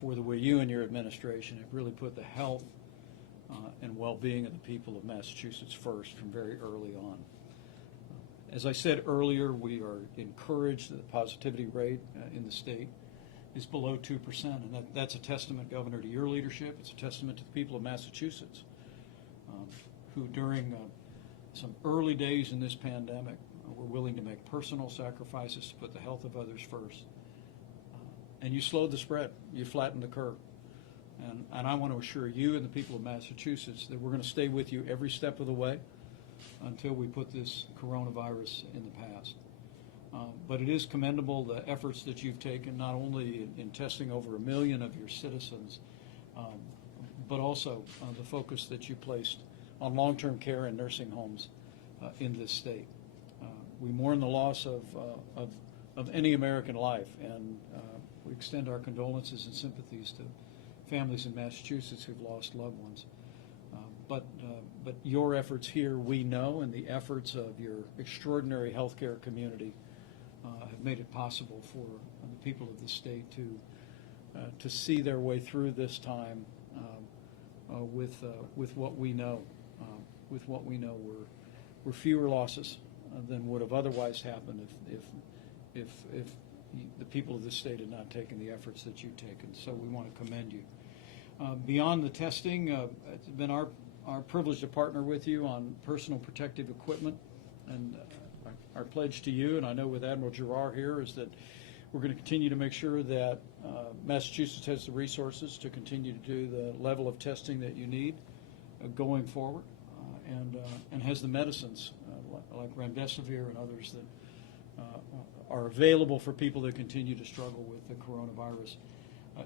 for the way you and your administration have really put the health and well-being of the people of Massachusetts first from very early on. As I said earlier, we are encouraged that the positivity rate in the state is below 2%, and that's a testament, Governor, to your leadership. It's a testament to the people of Massachusetts who, during some early days in this pandemic, were willing to make personal sacrifices to put the health of others first. And you slowed the spread. You flattened the curve. And I want to assure you and the people of Massachusetts that we're going to stay with you every step of the way until we put this coronavirus in the past. But it is commendable, the efforts that you've taken, not only in testing over 1 million of your citizens, but also the focus that you placed on long-term care and nursing homes in this state. We mourn the loss of any American life, and we extend our condolences and sympathies to families in Massachusetts who've lost loved ones. But your efforts here, we know, and the efforts of your extraordinary healthcare community have made it possible for the people of the state to see their way through this time with what we know. With what we know, were fewer losses than would have otherwise happened if the people of this state had not taken the efforts that you've taken. So we want to commend you. Beyond the testing, it's been our privilege to partner with you on personal protective equipment, and our pledge to you, and I know with Admiral Giroir here, is that we're going to continue to make sure that Massachusetts has the resources to continue to do the level of testing that you need going forward, and has the medicines like remdesivir and others that are available for people that continue to struggle with the coronavirus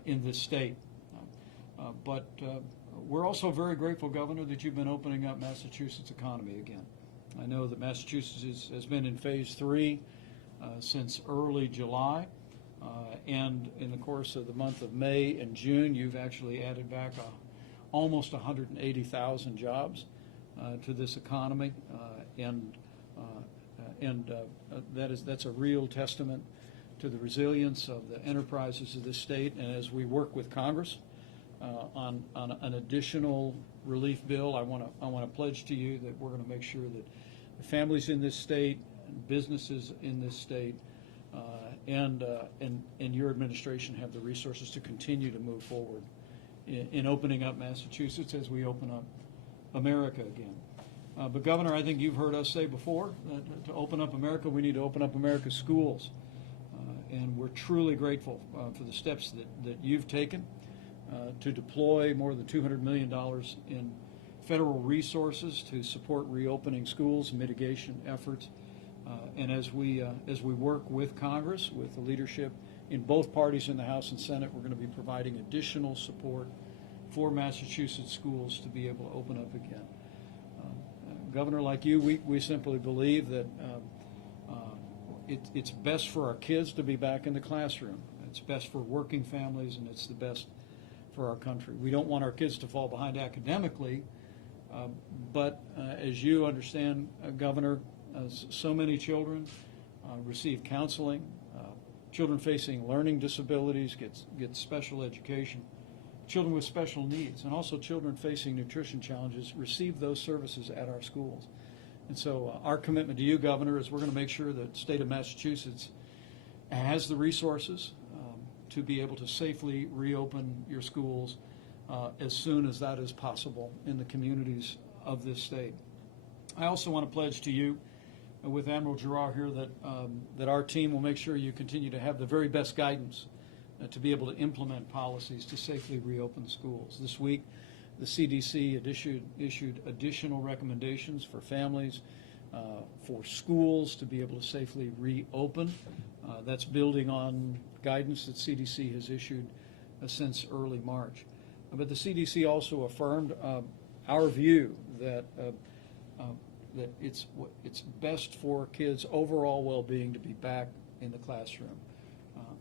in this state. But we're also very grateful, Governor, that you've been opening up Massachusetts' economy again. I know that Massachusetts has been in phase 3 since early July, and in the course of the month of May and June, you've actually added back almost 180,000 jobs to this economy, and that's a real testament to the resilience of the enterprises of this state. And as we work with Congress on an additional relief bill, I want to pledge to you that we're going to make sure that the families in this state, and businesses in this state, and your administration have the resources to continue to move forward in opening up Massachusetts as we open up America again. But Governor, I think you've heard us say before that to open up America, we need to open up America's schools. And we're truly grateful for the steps that you've taken to deploy more than $200 million in federal resources to support reopening schools, mitigation efforts. And as we work with Congress, with the leadership in both parties in the House and Senate, we're going to be providing additional support for Massachusetts schools to be able to open up again. Governor, like you, we simply believe that it's best for our kids to be back in the classroom. It's best for working families, and it's the best for our country. We don't want our kids to fall behind academically, but as you understand, Governor, so many children receive counseling. Children facing learning disabilities get special education. Children with special needs, and also children facing nutrition challenges, receive those services at our schools. And so our commitment to you, Governor, is we're going to make sure that the state of Massachusetts has the resources to be able to safely reopen your schools as soon as that is possible in the communities of this state. I also want to pledge to you, with Admiral Giroir here, that our team will make sure you continue to have the very best guidance to be able to implement policies to safely reopen schools. This week, the CDC had issued additional recommendations for families, for schools to be able to safely reopen. That's building on guidance that CDC has issued since early March. But the CDC also affirmed our view that it's best for kids' overall well-being to be back in the classroom.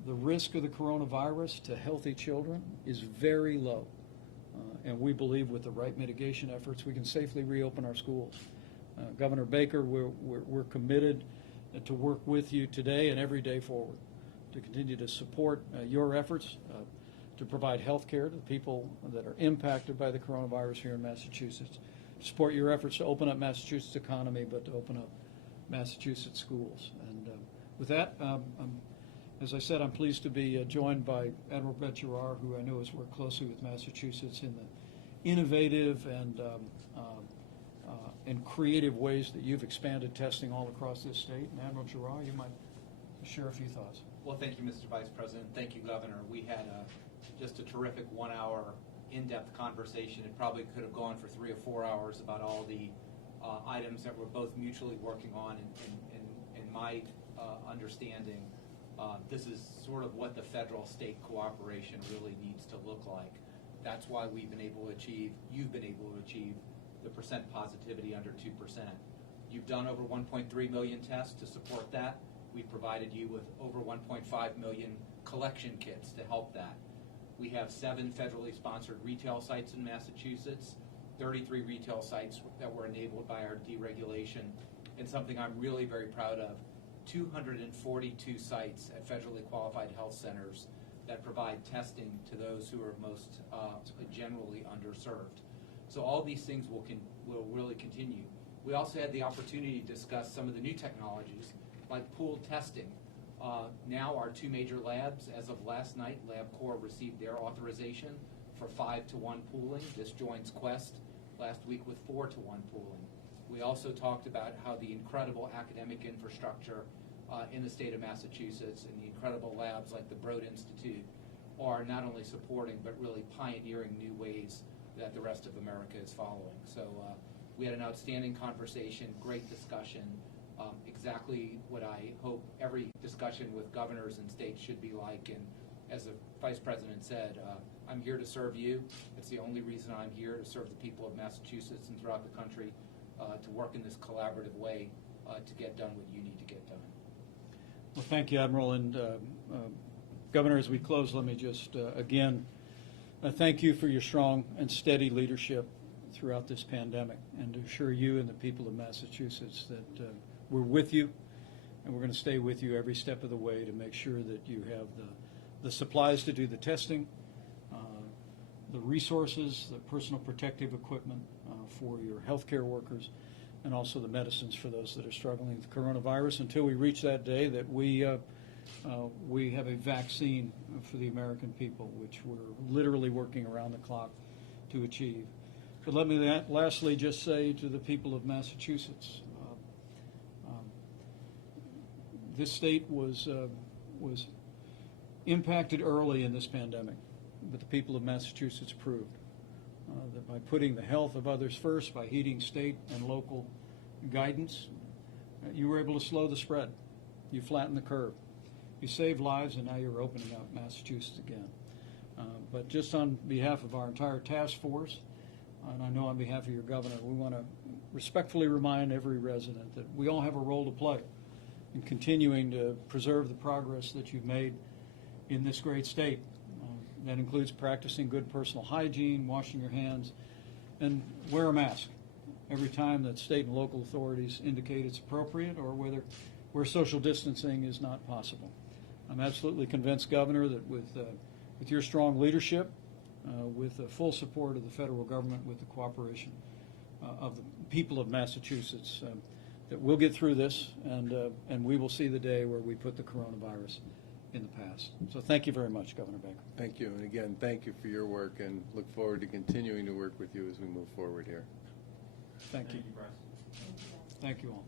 The risk of the coronavirus to healthy children is very low, and we believe with the right mitigation efforts we can safely reopen our schools. Governor Baker, we're committed to work with you today and every day forward to continue to support your efforts to to provide health care to the people that are impacted by the coronavirus here in Massachusetts, to support your efforts to open up Massachusetts' economy, but to open up Massachusetts schools. And with that, as I said, I'm pleased to be joined by Admiral Brett Giroir, who I know has worked closely with Massachusetts in the innovative and creative ways that you've expanded testing all across this state. And Admiral Giroir, you might share a few thoughts. Well, thank you, Mr. Vice President. Thank you, Governor. We had just a terrific 1-hour in-depth conversation. It probably could have gone for 3 or 4 hours about all the items that we're both mutually working on. In my understanding, this is sort of what the federal-state cooperation really needs to look like. That's why we've been able to achieve, you've been able to achieve the percent positivity under 2%. You've done over 1.3 million tests to support that. We've provided you with over 1.5 million collection kits to help that. We have 7 federally sponsored retail sites in Massachusetts, 33 retail sites that were enabled by our deregulation, and something I'm really very proud of, 242 sites at federally qualified health centers that provide testing to those who are most generally underserved. So all these things will really continue. We also had the opportunity to discuss some of the new technologies like pooled testing. Now our 2 major labs, as of last night, LabCorp received their authorization for 5-to-1 pooling. This joins Quest last week with 4-to-1 pooling. We also talked about how the incredible academic infrastructure in the state of Massachusetts and the incredible labs like the Broad Institute are not only supporting but really pioneering new ways that the rest of America is following. So we had an outstanding conversation, great discussion, exactly what I hope every discussion with governors and states should be like. And as the Vice President said, I'm here to serve you. It's the only reason I'm here, to serve the people of Massachusetts and throughout the country, to work in this collaborative way to get done what you need to get done. Well, thank you, Admiral. And Governor, as we close, let me just again thank you for your strong and steady leadership throughout this pandemic, and to assure you and the people of Massachusetts that we're with you, and we're going to stay with you every step of the way to make sure that you have the supplies to do the testing, the resources, the personal protective equipment for your healthcare workers, and also the medicines for those that are struggling with coronavirus until we reach that day that we have a vaccine for the American people, which we're literally working around the clock to achieve. But let me lastly just say to the people of Massachusetts, this state was impacted early in this pandemic, but the people of Massachusetts proved that by putting the health of others first, by heeding state and local guidance, you were able to slow the spread. You flattened the curve. You saved lives, and now you're opening up Massachusetts again. But just on behalf of our entire task force, and I know on behalf of your governor, we want to respectfully remind every resident that we all have a role to play in continuing to preserve the progress that you've made in this great state. That includes practicing good personal hygiene, washing your hands, and wear a mask every time that state and local authorities indicate it's appropriate or where social distancing is not possible. I'm absolutely convinced, Governor, that with your strong leadership, with the full support of the federal government, with the cooperation of the people of Massachusetts, that we'll get through this, and we will see the day where we put the coronavirus in the past. So thank you very much, Governor Baker. Thank you, and again, thank you for your work, and look forward to continuing to work with you as we move forward here. Thank you. Bryce. Thank you all.